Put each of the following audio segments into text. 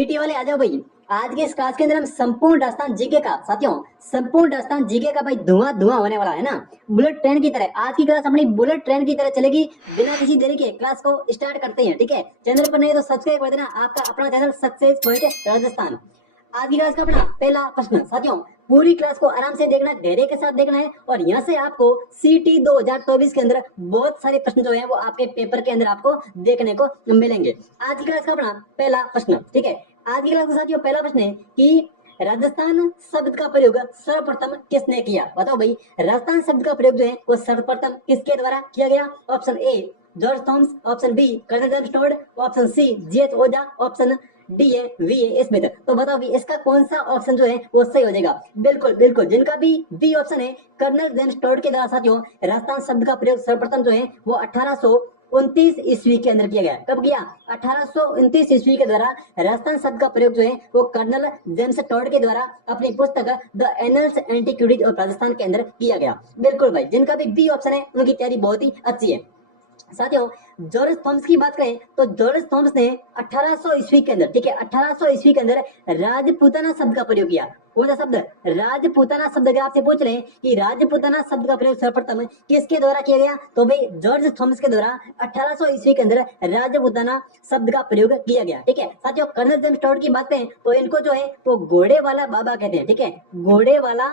सीटी वाले आ जाओ भाई। आज के इस क्लास के अंदर हम संपूर्ण राजस्थान जीके का, साथियों संपूर्ण राजस्थान जीके का भाई धुआं धुआं होने वाला है ना, बुलेट ट्रेन की तरह। आज की क्लास अपनी बुलेट ट्रेन की तरह चलेगी। बिना किसी देरी के क्लास को स्टार्ट करते हैं, ठीक है। चैनल पर नहीं तो सब्सक्राइब कर देना, आपका अपना चैनल सक्सेस पॉइंट राजस्थान। आज की क्लास का अपना पहला प्रश्न, साथियों पूरी क्लास को आराम से देखना, धैर्य के साथ देखना है। और यहाँ से आपको सीटी 2024 के अंदर बहुत सारे प्रश्न जो है वो आपके पेपर के अंदर आपको देखने को मिलेंगे। आज की क्लास का अपना पहला प्रश्न, ठीक है। आज की क्लास का साथियों पहला प्रश्न है कि राजस्थान शब्द का प्रयोग सर्वप्रथम किसने किया? बताओ भाई, राजस्थान शब्द का प्रयोग जो है वो सर्वप्रथम किसके द्वारा किया गया? Option A George Thomas, option B colonel James Tod, option C G H Ojha, option D है वी है स्मिथ। तो बताओ भी इसका कौन सा ऑप्शन जो है वो सही हो जाएगा? बिल्कुल बिल्कुल, जिनका भी बी ऑप्शन है, कर्नल जेम्स टोड के द्वारा साथियों राजस्थान शब्द का प्रयोग सर्वप्रथम जो है वो 1829 ईस्वी के अंदर किया गया। कब किया? 1829 ईस्वी के द्वारा राजस्थान शब्द का प्रयोग जो है वो कर्नल जेम्स टोड के द्वारा अपनी पुस्तक the annuls antiquities of Rajasthan के अंदर किया गया। बिल्कुल भाई, जिनका भी बी ऑप्शन है उनकी तैयारी बहुत ही अच्छी है। साथियों जॉर्ज थॉमस की बात करें तो जॉर्ज थॉमस ने 1800 ईस्वी के अंदर, ठीक है, 1800 ईस्वी के अंदर राजपूताना शब्द का प्रयोग किया। कौन सा शब्द? राजपूताना शब्द। अगर आपसे पूछ रहे कि राजपूताना शब्द का प्रयोग सर्वप्रथम किसके द्वारा किया गया, तो भाई जॉर्ज थॉमस के द्वारा 1800 ईस्वी के अंदर राजपूताना शब्द का प्रयोग किया गया, ठीक है। साथियों कर्नल जेम्स टोड की बात करें तो इनको जो है वो घोड़े वाला बाबा कहते हैं, ठीक है। घोड़े वाला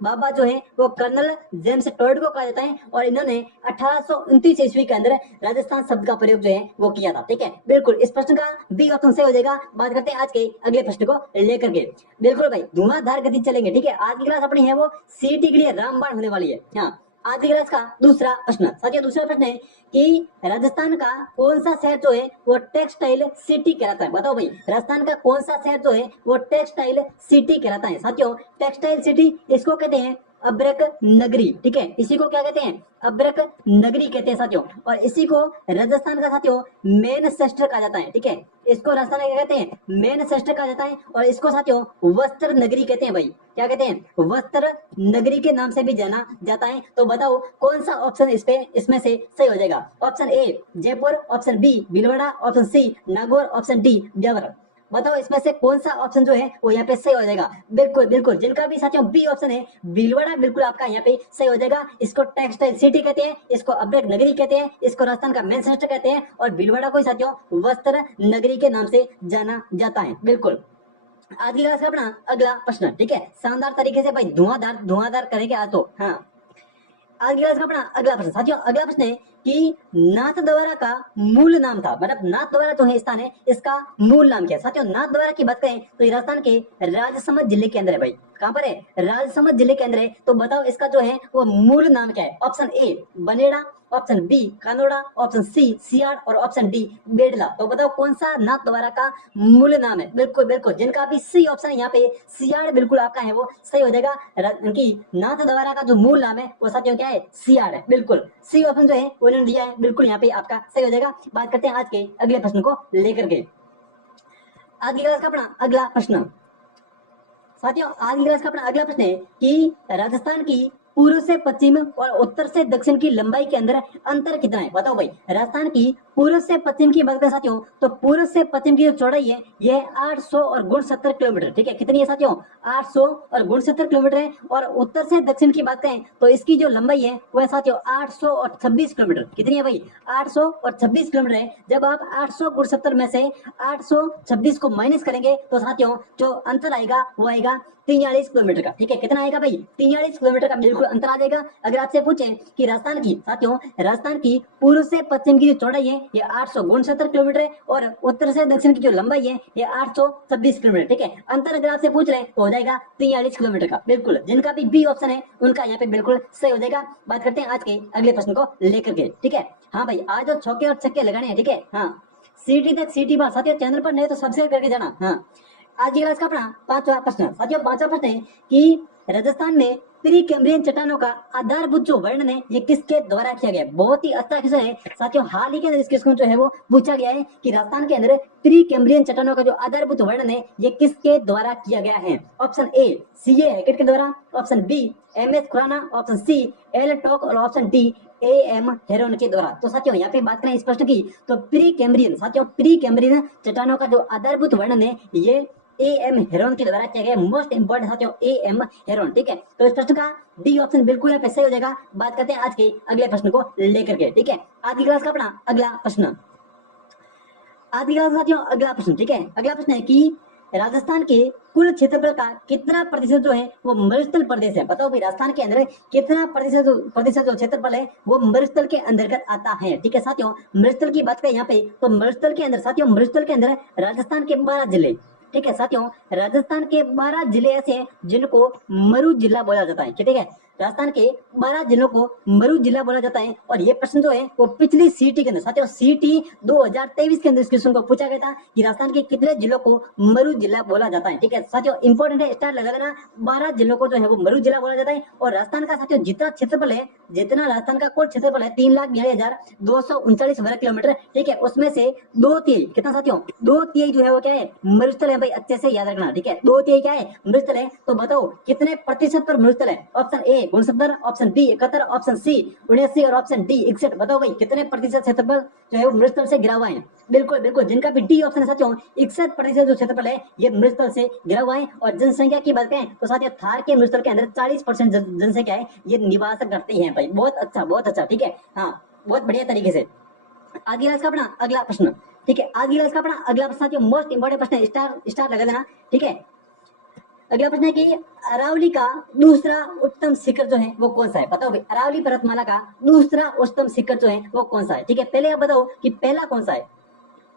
बाबा जो है वो कर्नल जेम्स टोड को कहा जाता है और इन्होंने 1829 ईस्वी के अंदर राजस्थान शब्द का प्रयोग जो है वो किया था, ठीक है। बिल्कुल, इस प्रश्न का बी ऑप्शन सही हो जाएगा। बात करते हैं आज के अगले प्रश्न को लेकर के। बिल्कुल भाई, धुआंधार गति चलेंगे, ठीक है। आज की क्लास अपनी है वो सीटी के लिए रामबाण होने वाली है। हाँ, आज की क्लास का दूसरा प्रश्न, साथियों दूसरा प्रश्न है कि राजस्थान का कौन सा शहर जो है वो टेक्सटाइल सिटी कहलाता है? बताओ भाई, राजस्थान का कौन सा शहर जो है वो टेक्सटाइल सिटी कहलाता है? साथियों टेक्सटाइल सिटी इसको कहते हैं अब्रक नगरी, ठीक है। इसी को क्या कहते हैं? अब्रक नगरी कहते हैं साथियों। और इसी को राजस्थान का साथियों मैनचेस्टर कहा जाता है, ठीक है। इसको राजस्थान का क्या कहते हैं? मैनचेस्टर कहा जाता है। और इसको साथियों वस्त्र नगरी कहते हैं भाई। क्या कहते हैं? वस्त्र नगरी के नाम से भी जाना जाता है। तो बताओ कौन सा ऑप्शन इसमें से सही हो जाएगा? Option A Jaipur, option B Bhilwara, option C Nagaur, option D Beawar. बताओ इसमें से कौन सा ऑप्शन जो है वो यहाँ पे सही हो जाएगा? बिल्कुल बिल्कुल, जिनका भी साथियों बी ऑप्शन है भीलवाड़ा, बिल्कुल आपका यहाँ पे सही हो जाएगा। इसको टेक्सटाइल सिटी कहते हैं, इसको अब्रक नगरी कहते हैं, इसको राजस्थान का मैनचेस्टर कहते हैं और भीलवाड़ा को साथियों वस्त्र नगरी के नाम से जाना जाता है। बिल्कुल। आज की क्लास का अपना अगला प्रश्न, ठीक है, शानदार तरीके से भाई धुआंधार धुआंधार करेंगे आज तो। हाँ, आज की क्लास का अपना अगला प्रश्न, साथियों अगला प्रश्न है कि नाथद्वारा का मूल नाम था, मतलब नाथद्वारा जो है स्थान है इसका मूल नाम क्या है? साथियों नाथद्वारा की बात करें तो ये राजस्थान के राजसमंद जिले के अंदर है भाई। कहां पर है? राजसमंद जिले के अंदर है। तो बताओ इसका जो है वो मूल नाम क्या है? Option A Banera, option B Kanora, option C Siyad और ऑप्शन डी बेडला। तो बताओ कौन सा नाथद्वारा का मूल नाम है? बिल्कुल बिल्कुल, जिनका भी सी ऑप्शन है यहाँ पे सियाड़, बिल्कुल आपका है वो सही हो जाएगा। कि नाथद्वारा का जो मूल नाम है वो साथियों क्या है? सियाड़ है। बिल्कुल सी ऑप्शन जो है वो उन्होंने दिया है, बिल्कुल यहाँ पे आपका सही हो जाएगा। बात करते हैं आज के अगले प्रश्न को लेकर के। आज की क्लास का अपना अगला प्रश्न, साथियों आज की क्लास का अपना अगला प्रश्न है कि राजस्थान की पूर्व से पश्चिम और उत्तर से दक्षिण की लंबाई के अंदर अंतर कितना है? बताओ भाई, राजस्थान की पूर्व से पश्चिम की बात करें साथियों तो पूर्व से पश्चिम की जो चौड़ाई है यह 800 और 69 किलोमीटर, ठीक है। कितनी है साथियों? 800 और 69 किलोमीटर है। और उत्तर से दक्षिण की बात करें तो इसकी जो लंबाई है वह साथियों 800 और 26 किलोमीटर। कितनी है भाई? 800 और 26 किलोमीटर है। जब आप 869 में से 826 को माइनस करेंगे तो साथियों जो अंतर आएगा वो आएगा 43 किलोमीटर का, ठीक है। कितना आएगा भाई? 43 किलोमीटर का बिल्कुल अंतर आ जाएगा। अगर आपसे पूछे कि राजस्थान की, साथियों राजस्थान की पूर्व से पश्चिम की जो चौड़ाई है ये 869 किलोमीटर है और उत्तर से दक्षिण की जो लंबाई है ये 826 किलोमीटर, ठीक है। अंतर अगर आपसे पूछ रहे हैं तो हो जाएगा 43 किलोमीटर का। बिल्कुल, जिनका भी बी ऑप्शन है उनका यहाँ पे बिल्कुल सही हो जाएगा। बात करते हैं आज के अगले प्रश्न को लेकर के, ठीक है। हाँ भाई, आज जो चौके और छक्के लगाने हैं, ठीक है। हाँ, सीटी तक सीटी बार, साथियों चैनल पर नहीं तो सब्सक्राइब करके जाना। हाँ, आज की क्लास का अपना पांचवा प्रश्न, साथियों पांचवा प्रश्न है कि राजस्थान में प्री कैम्ब्रियन चट्टानों का आधारभूत जो वर्णन है ये किसके द्वारा किया गया? बहुत ही अच्छा क्वेश्चन है साथियों। हाल ही के अंदर इस क्वेश्चन जो है वो पूछा गया है कि राजस्थान के अंदर प्री कैम्ब्रियन चट्टानों का जो आधारभूत वर्णन है ये किसके द्वारा किया गया है? ऑप्शन ए सीए हैकेट के द्वारा, option B M S Khurana, option C L टॉक और ऑप्शन डी AM हेरोन के द्वारा। तो साथियों यहाँ पे बात करें इस प्रश्न की, तो प्री कैम्ब्रियन, साथियों प्री कैम्ब्रियन चट्टानों का जो आधारभूत वर्णन है ये AM हेरोन के द्वारा किया गया। मोस्ट इंपोर्टेंट साथियों AM हेरोन, ठीक है। तो इस प्रश्न का डी ऑप्शन बिल्कुल यहाँ पे सही हो जाएगा। बात करते हैं आज के अगले प्रश्न को लेकर के, ठीक है। आज की क्लास का अपना अगला प्रश्न, आज की क्लास साथियों अगला प्रश्न, ठीक है। अगला प्रश्न है कि राजस्थान के कुल क्षेत्रफल का कितना प्रतिशत जो है वो मरुस्थल प्रदेश है। बताओ भाई राजस्थान के अंदर कितना प्रतिशत जो क्षेत्रफल है वो मरुस्थल के अंतर्गत आता है, ठीक है। साथियों मरुस्थल की बात करें यहाँ पे, तो मरुस्थल के अंदर साथियों, मरुस्थल के अंदर राजस्थान के 12 जिले, ठीक है। साथियों राजस्थान के 12 जिले ऐसे हैं जिनको मरु जिला बोला जाता है, ठीक है। राजस्थान के 12 जिलों को मरु जिला बोला जाता है। और ये प्रश्न जो है वो पिछली सीटी के अंदर साथियों, सीटी 2023 के अंदर इस क्वेश्चन को पूछा गया था कि राजस्थान के कितने जिलों को मरु जिला बोला जाता है, ठीक है। साथियों इंपॉर्टेंट है, स्टार लगा देना, 12 जिलों को जो है वो मरु जिला बोला जाता है। और राजस्थान का साथियों जितना क्षेत्रफल है, जितना राजस्थान का कुल क्षेत्रफल है 3,42,239 वर्ग किलोमीटर, ठीक है। उसमें से 2/3 कितना साथियों, 2/3 जो है वो क्या है, मरुस्थल है भाई, अच्छे से याद रखना, ठीक है। 2/3 क्या है, मरुस्थल है। तो बताओ कितने प्रतिशत पर मरुस्थल है। Option A 69, option B 71, option C 79 और ऑप्शन डी 61। बताओ भाई कितने प्रतिशत क्षेत्रफल जो है वो मरुस्थल से घिरा हुआ है। बिल्कुल बिल्कुल, जिनका भी डी ऑप्शन है साथियों, 61% जो क्षेत्रफल है ये मरुस्थल से घिरा हुआ है। और जनसंख्या की बात करें तो साथियों थार के मरुस्थल के अंदर 40% जनसंख्या है ये निवास करती है भाई। बहुत अच्छा, ठीक है। हाँ बहुत बढ़िया तरीके से। आगे का अपना अगला प्रश्न, ठीक है। आगे का अपना अगला प्रश्न साथियों मोस्ट इंपोर्टेंट प्रश्न है, स्टार लगा देना, ठीक है। अगला प्रश्न है कि अरावली का दूसरा उच्चतम शिखर जो है वो कौन सा है। बताओ भाई अरावली पर्वतमाला का दूसरा उच्चतम शिखर जो है वो कौन सा है, ठीक है। पहले आप बताओ कि पहला कौन सा है,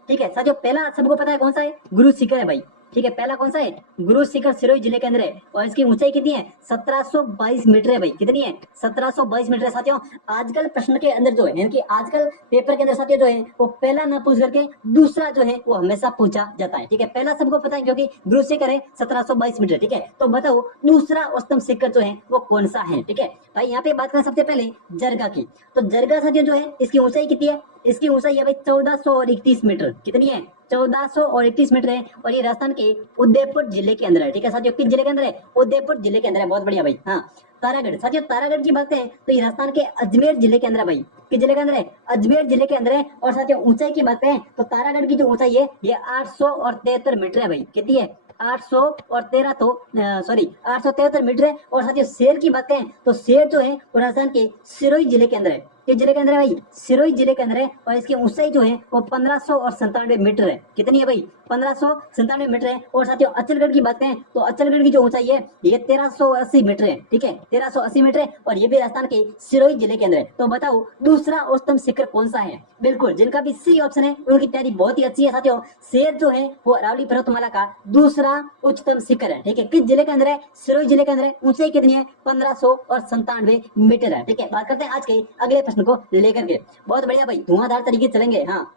ठीक है। साथियों पहला सबको पता है कौन सा है, गुरु शिखर है भाई, ठीक है। पहला कौन सा है, गुरु शिखर सिरोही जिले के अंदर है। और इसकी ऊंचाई कितनी है, 1722 मीटर है भाई। कितनी है, 1722 मीटर है। साथियों आजकल प्रश्न के अंदर जो है, यानी कि आजकल पेपर के अंदर साथियों जो है वो पहला ना पूछ करके दूसरा जो है वो हमेशा पूछा जाता है, ठीक है। पहला सबको पता है क्योंकि गुरु शिखर है 1722 मीटर, ठीक है। तो बताओ दूसरा उच्चतम शिखर जो है वो कौन सा है, ठीक है भाई। यहाँ पे बात करें सबसे पहले जरगा की, तो जरगा साथियों जो है इसकी ऊंचाई कितनी है, इसकी ऊंचाई है भाई 1431 मीटर। कितनी है, 1431 मीटर है। और ये राजस्थान के उदयपुर जिले के अंदर है, ठीक है। साथियों किस जिले के अंदर है, उदयपुर जिले के अंदर है। बहुत बढ़िया भाई। हाँ तारागढ़, साथियों तारागढ़ की बात करें तो ये राजस्थान के अजमेर जिले के अंदर है भाई। किस जिले के अंदर है, अजमेर जिले के अंदर है। और साथियों ऊंचाई की बात करें तो तारागढ़ की जो ऊंचाई है ये 873 मीटर है भाई। कितनी है, 873 मीटर है। और साथियों शेर की बात करें तो शेर जो है वो राजस्थान के सिरोही जिले के अंदर है। किस जिले के अंदर है भाई, सिरोही जिले के अंदर है। और इसकी ऊंचाई जो है वो 1597 मीटर है। कितनी है भाई, 1597 मीटर है। और साथियों अचलगढ़ की बात करें तो अचलगढ़ की जो ऊंचाई है ये 1380 मीटर है, ठीक है। 1380 मीटर है। और ये भी राजस्थान के सिरोही जिले के अंदर है। तो बताओ दूसरा उच्चतम शिखर कौन सा है। बिल्कुल जिनका भी सी ऑप्शन है उनकी तैयारी बहुत ही अच्छी है साथियों। शेर जो है वो अरावली पर्वतमाला का दूसरा उच्चतम शिखर है, ठीक है। किस जिले के अंदर है, सिरोही जिले के अंदर है। ऊंचाई कितनी है, 1597 मीटर है, ठीक है। बात करते हैं आज के अगले प्रश्न को लेकर के। बहुत बढ़िया भाई, धुआंधार तरीके चलेंगे। हाँ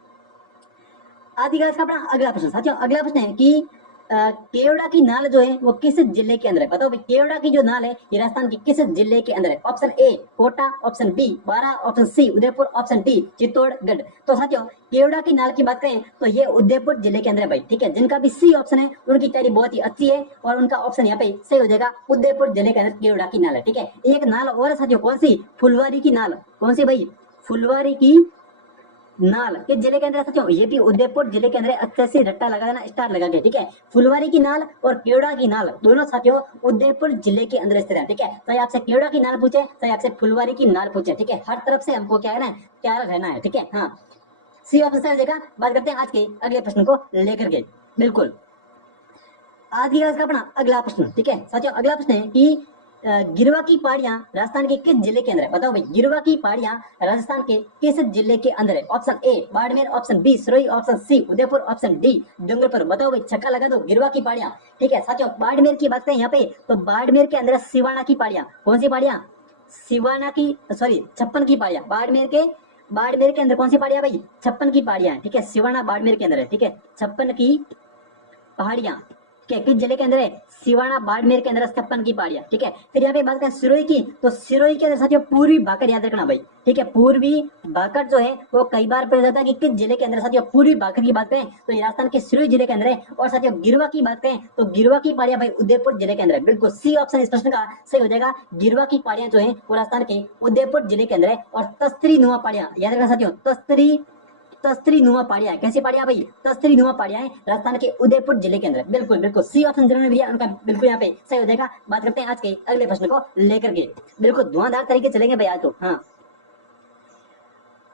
आदि का अपना अगला प्रश्न साथियों, अगला प्रश्न है कि केवड़ा की नाल जो है वो किस जिले के अंदर है। बताओ भाई केवड़ा की जो नाल है ये राजस्थान के किस जिले के अंदर है। Option A Kota, option B Bara, option C Udaipur, option D Chittorgarh. तो साथियों केवड़ा की नाल की बात करें तो ये उदयपुर जिले के अंदर है भाई, ठीक है। जिनका भी सी ऑप्शन है उनकी तैयारी बहुत ही अच्छी है और उनका ऑप्शन यहाँ पे सही हो जाएगा। उदयपुर जिले के अंदर केवड़ा की नाल है, ठीक है। एक नाल और है साथियों, कौन सी, फुलवारी की नाल। कौन सी भाई, फुलवारी की नाल किस जिले के अंदर है साथियों, ये भी उदयपुर जिले के अंदर है। अच्छे से रट्टा लगा देना, स्टार लगा के, ठीक है। फुलवारी की नाल और केवड़ा की नाल दोनों साथियों उदयपुर जिले के अंदर स्थित है, ठीक है। चाहे आपसे केवड़ा की नाल पूछे, चाहे आपसे फुलवारी की नाल पूछे, ठीक है। हर तरफ से हमको क्या है, तैयार रहना है, ठीक है। हाँ सी ऑप्शन सही हो जाएगा। बात करते हैं आज के अगले प्रश्न को लेकर के। बिल्कुल आज की क्लास का अपना अगला प्रश्न, ठीक है साथियों। अगला प्रश्न है कि गिरवा की पहाड़ियां राजस्थान के किस जिले के अंदर है। बताओ भाई गिरवा की पहाड़ियां राजस्थान के किस जिले के अंदर है। Option A Barmer, option B Sirohi, option C Udaipur, option D Dungarpur. बताओ भाई छक्का लगा दो, गिरवा की पहाड़ियां, ठीक है। साथियों बाड़मेर की बात करें यहाँ पे तो बाड़मेर के अंदर सिवाना की पहाड़ियां। कौन सी पहाड़ियां, सिवाना की, सॉरी 56 की पहाड़ियां। बाड़मेर के अंदर कौन सी पहाड़ियां भाई, 56 की पहाड़ियां, ठीक है। सिवाना बाड़मेर के अंदर है, ठीक है। 56 की पहाड़ियां, क्या किस जिले के अंदर है? सिवाना बाड़मेर के अंदर छप्पन की पहाड़ियां, ठीक है। फिर यहाँ पे बात करें सिरोही की, तो सिरोही के अंदर साथियों पूर्वी भाकर याद रखना भाई, ठीक है। पूर्वी भाकर जो है वो कई बार पूछा जाता है कि किस जिले के अंदर। साथियों पूर्वी भाकर की बात करें तो ये राजस्थान के सिरोही जिले के अंदर है। और साथियों गिरवा की बात करें तो गिरवा की पहाड़ियां भाई उदयपुर जिले के अंदर है। बिल्कुल सी ऑप्शन इस प्रश्न का सही हो जाएगा। गिरवा की पहाड़ियां जो है वो राजस्थान के उदयपुर जिले के अंदर है। और तस्तरी नुमा पहाड़ियां याद रखना साथियों, तस्तरी नुमा पहाड़ियां, कैसी पहाड़ियां भाई? तस्तरी नुमा पहाड़ियां राजस्थान के उदयपुर जिले के अंदर। बिल्कुल बिल्कुल सी ऑप्शन जिन्होंने भैया उनका बिल्कुल यहाँ पे सही हो जाएगा। बात करते हैं आज के अगले प्रश्न को लेकर के, बिल्कुल धुआंधार तरीके चलेंगे भाई आज तो। हाँ,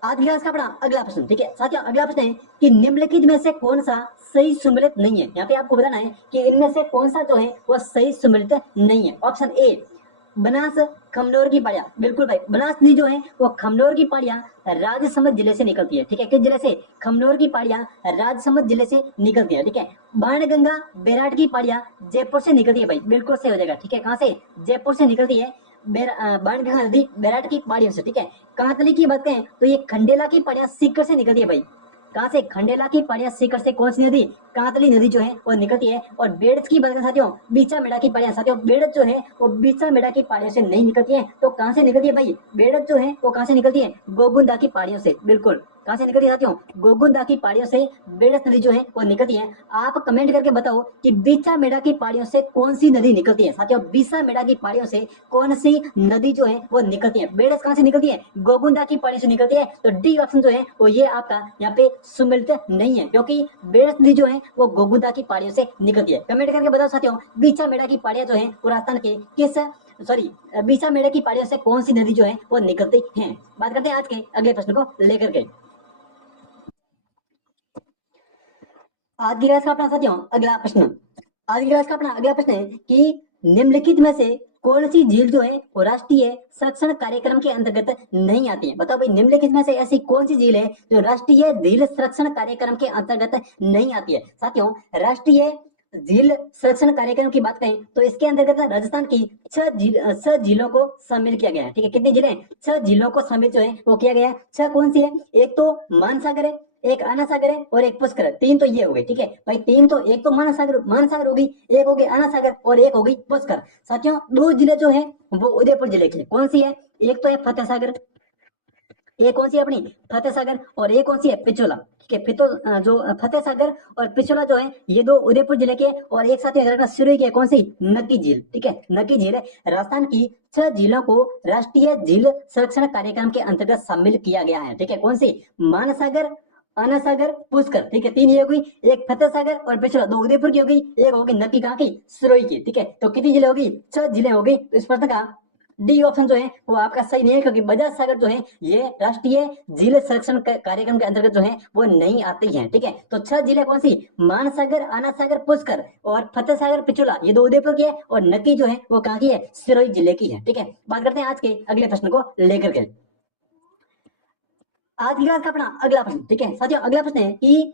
आज क्लास का अपना अगला प्रश्न, ठीक है साथियों। अगला प्रश्न है कि निम्नलिखित में से कौन सा सही सुमेलित नहीं है। यहाँ पे आपको बताना है कि इनमें से कौन सा जो है वह सही सुमेलित नहीं है। ऑप्शन ए बनास खमनोर की पहाड़ियां, बिल्कुल भाई बनास नदी जो है वो खमनोर की पहाड़ियां राजसमंद जिले से निकलती है, ठीक है। किस जिले से? खमनोर की पहाड़ियां राजसमंद जिले से निकलती है, ठीक है। बाणगंगा बैराट की पहाड़ियां जयपुर से निकलती है भाई, बिल्कुल सही हो जाएगा, ठीक है। कहाँ से? जयपुर से निकलती है बाणगंगा नदी बैराट की पहाड़ियों से, ठीक है। कांतली की बात करें तो ये खंडेला की पहाड़ियां सीकर से निकलती है भाई। कहाँ से? खंडेला की पहाड़ियां सीकर से। कौन सी नदी? कांतली नदी जो है वो निकलती है। और बेड़च की बात करें साथियों, बीचा मेड़ा की पहाड़ियां, साथियों बेड़च जो है वो बीचा मेड़ा की पहाड़ियों से नहीं निकलती है। तो कहाँ से निकलती है भाई? बेड़च जो है वो कहाँ से निकलती है? गोगुंदा की पहाड़ियों से। बिल्कुल कहाँ से निकलती है साथियों? गोगुंदा की पहाड़ियों से बेड़च नदी जो है वो निकलती है। आप कमेंट करके बताओ कि बीचा मेड़ा की पहाड़ियों से कौन सी नदी निकलती है। साथियों बीसा मेड़ा की पहाड़ियों से कौन सी नदी जो है वो निकलती है? बेड़च कहाँ से निकलती है? गोगुंदा की पहाड़ियों से निकलती है। तो डी ऑप्शन जो है वो ये आपका यहाँ पे सुमिलित नहीं है, क्योंकि बेड़च नदी जो है वो गोगुंदा की पहाड़ियों से निकलती है। कमेंट करके बताओ साथियों बीचा मेड़ा की पहाड़ियां जो है वो राजस्थान के किस बीसा मेड़ा की पहाड़ियों से कौन सी नदी जो है वो निकलती है। बात करते हैं आज के अगले प्रश्न को लेकर के। आज की क्लास का अपना साथियों अगला प्रश्न, आज की क्लास का अपना अगला प्रश्न है कि निम्नलिखित में से कौन सी झील जो है वो राष्ट्रीय संरक्षण कार्यक्रम के अंतर्गत नहीं आती है। बताओ भाई निम्नलिखित में से ऐसी कौन सी झील है जो राष्ट्रीय झील संरक्षण कार्यक्रम के अंतर्गत नहीं आती है। साथियों राष्ट्रीय झील संरक्षण कार्यक्रम की बात करें तो इसके अंतर्गत राजस्थान की 6 झीलों को शामिल किया गया है, ठीक है। कितनी झीलें? 6 झीलों को शामिल जो है वो किया गया है। 6 कौन सी है? एक तो मानसागर है, एक आना सागर है और एक पुष्कर है। 3 तो ये हो गए, ठीक है भाई। 3 तो, एक तो मानसागर होगी, एक होगी आना सागर और एक होगी पुष्कर। साथियों 2 जिले जो है वो उदयपुर जिले के। कौन सी है? एक तो है फतेह सागर, एक कौन सी है अपनी? फतेह सागर। और एक कौन सी है? पिछोला, ठीक है। जो फतेह सागर और पिछोला जो है ये 2 उदयपुर जिले के। और एक साथ ही सिरोही की है, कौन सी? नक्की झील, ठीक है। नक्की झील है। राजस्थान की 6 झीलों को राष्ट्रीय झील संरक्षण कार्यक्रम के अंतर्गत शामिल किया गया है, ठीक है। कौन सी? मानसागर, आना सागर, पुष्कर, ठीक है। 3 ये हो गई। एक फतेह सागर और पिछला 2 उदयपुर की हो गई, एक होगी नक्की कहाँ की? सिरोही की, ठीक है। तो कितनी जिले होगी? 6 जिले हो गई। तो इस प्रश्न का डी ऑप्शन जो है वो आपका सही नहीं है, क्योंकि बजाज सागर जो है ये राष्ट्रीय झील संरक्षण कार्यक्रम के अंतर्गत जो है वो नहीं आती है, ठीक है। तो 6 जिले कौन सी? मानसागर, आना सागर, पुष्कर और फतेह सागर, पिछोला, ये 2 उदयपुर की है। और नक्की जो है वो कहाँ की है? सिरोही जिले की है, ठीक है। बात करते हैं आज के अगले प्रश्न को लेकर के। आज की क्लास का अपना अगला प्रश्न, ठीक है साथियों। अगला प्रश्न है कि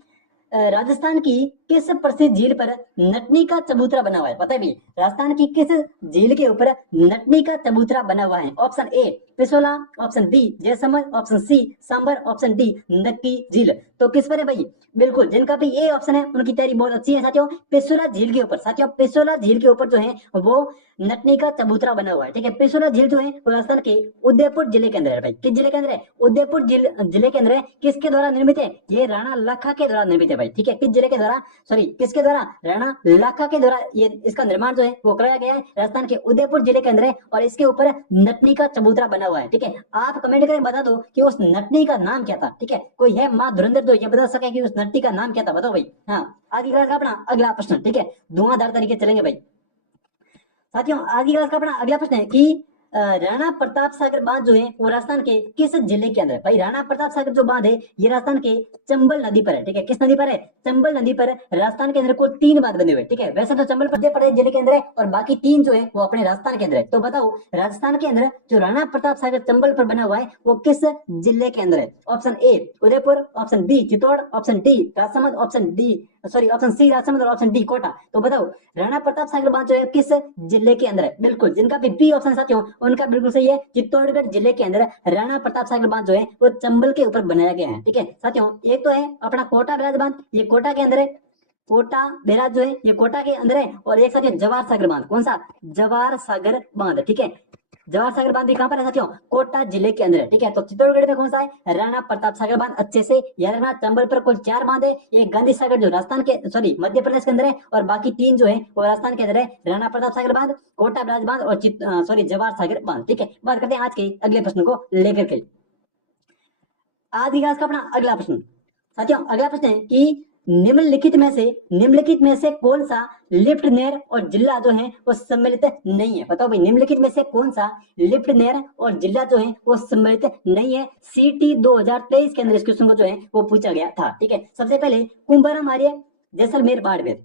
राजस्थान की किस प्रसिद्ध झील पर नटनी का चबूतरा बना हुआ है। पता है भी राजस्थान की किस झील के ऊपर नटनी का चबूतरा बना हुआ है। Option A Pichola, option B Jaisamand, option C Sambhar, option D Nakki झील। तो किस पर है भाई? बिल्कुल जिनका भी ए ऑप्शन है उनकी तैयारी बहुत अच्छी है साथियों। पिछोला झील के ऊपर, साथियों पिछोला झील के ऊपर जो है वो नटनी का चबूतरा बना हुआ है, ठीक है। पिछोला झील जो है वो राजस्थान के उदयपुर जिले के अंदर है भाई। किस जिले के अंदर है? उदयपुर जिले के अंदर है। किसके द्वारा निर्मित है? ये राणा लाखा के द्वारा निर्मित है भाई, ठीक है। किस जिले के द्वारा? किसके द्वारा? राणा लाखा के द्वारा ये इसका निर्माण जो है वो कराया गया है। राजस्थान के उदयपुर जिले के अंदर है और इसके ऊपर नटनी का चबूतरा बना हुआ है, ठीक है। आप कमेंट करके बता दो कि उस नटनी का नाम क्या था, ठीक है। कोई है माँ धुरंधर तो ये बता सके कि उस नटनी का नाम क्या था, बताओ भाई। हाँ, आगे क्लास का अपना अगला प्रश्न, ठीक है। धुआंधार तरीके चलेंगे भाई साथियों। आज की क्लास का अपना अगला प्रश्न है कि राणा प्रताप सागर बांध जो है वो राजस्थान के किस जिले के अंदर है? भाई राणा प्रताप सागर जो बांध है ये राजस्थान के चंबल नदी पर है, ठीक है। किस नदी पर है? चंबल नदी पर राजस्थान के अंदर कुल 3 बांध बने हुए, ठीक है। वैसे तो चंबल मध्य प्रदेश जिले के अंदर है और बाकी 3 जो है वो अपने राजस्थान के अंदर है। तो बताओ राजस्थान के अंदर जो राणा प्रताप सागर चंबल पर बना हुआ है वो किस जिले के अंदर है? Option A Udaipur, option B Chittor, option D Rajsamand, option C Rajsamand और ऑप्शन डी कोटा। तो बताओ राणा प्रताप सागर बांध जो है किस जिले के अंदर है? बिल्कुल जिनका भी बी ऑप्शन साथियों उनका बिल्कुल सही है। चित्तौड़गढ़ जिले के अंदर राणा प्रताप सागर बांध जो है वो चंबल के ऊपर बनाया गया है, ठीक है साथियों। एक तो है अपना कोटा ब्याज बांध, ये कोटा के अंदर है। कोटा बैराज जो है ये कोटा के अंदर है, और एक साथियों जवाहर सागर बांध, कौन सा, जवाहर सागर बांध, ठीक है। जवाहर सागर बांध भी कहां पर है साथियों, कोटा जिले के अंदर है, ठीक है। तो चित्तौड़गढ़ में कौन सा है, राणा प्रताप सागर बांध, अच्छे से याद रखना। चंबल पर कुल 4 बांध है, एक गांधी सागर जो राजस्थान के सॉरी मध्य प्रदेश के अंदर है, और बाकी 3 जो है वो राजस्थान के अंदर है, राणा प्रताप सागर बांध, कोटा ब्राज बांध और सॉरी जवाहर सागर बांध, ठीक है। बात करते हैं आज के अगले प्रश्न को लेकर के। आज की क्लास का अपना अगला प्रश्न साथियों, अगला प्रश्न है कि निम्नलिखित में से कौन सा लिफ्ट नहर और जिला जो है वो सम्मिलित नहीं है। बताओ भाई, निम्नलिखित में से कौन सा लिफ्ट नहर और जिला जो है वो सम्मिलित नहीं है। सीटी 2023 के अंदर इस क्वेश्चन को जो है वो पूछा गया था, ठीक है। सबसे पहले कुंभाराम आर्य जैसलमेर बाड़मेर,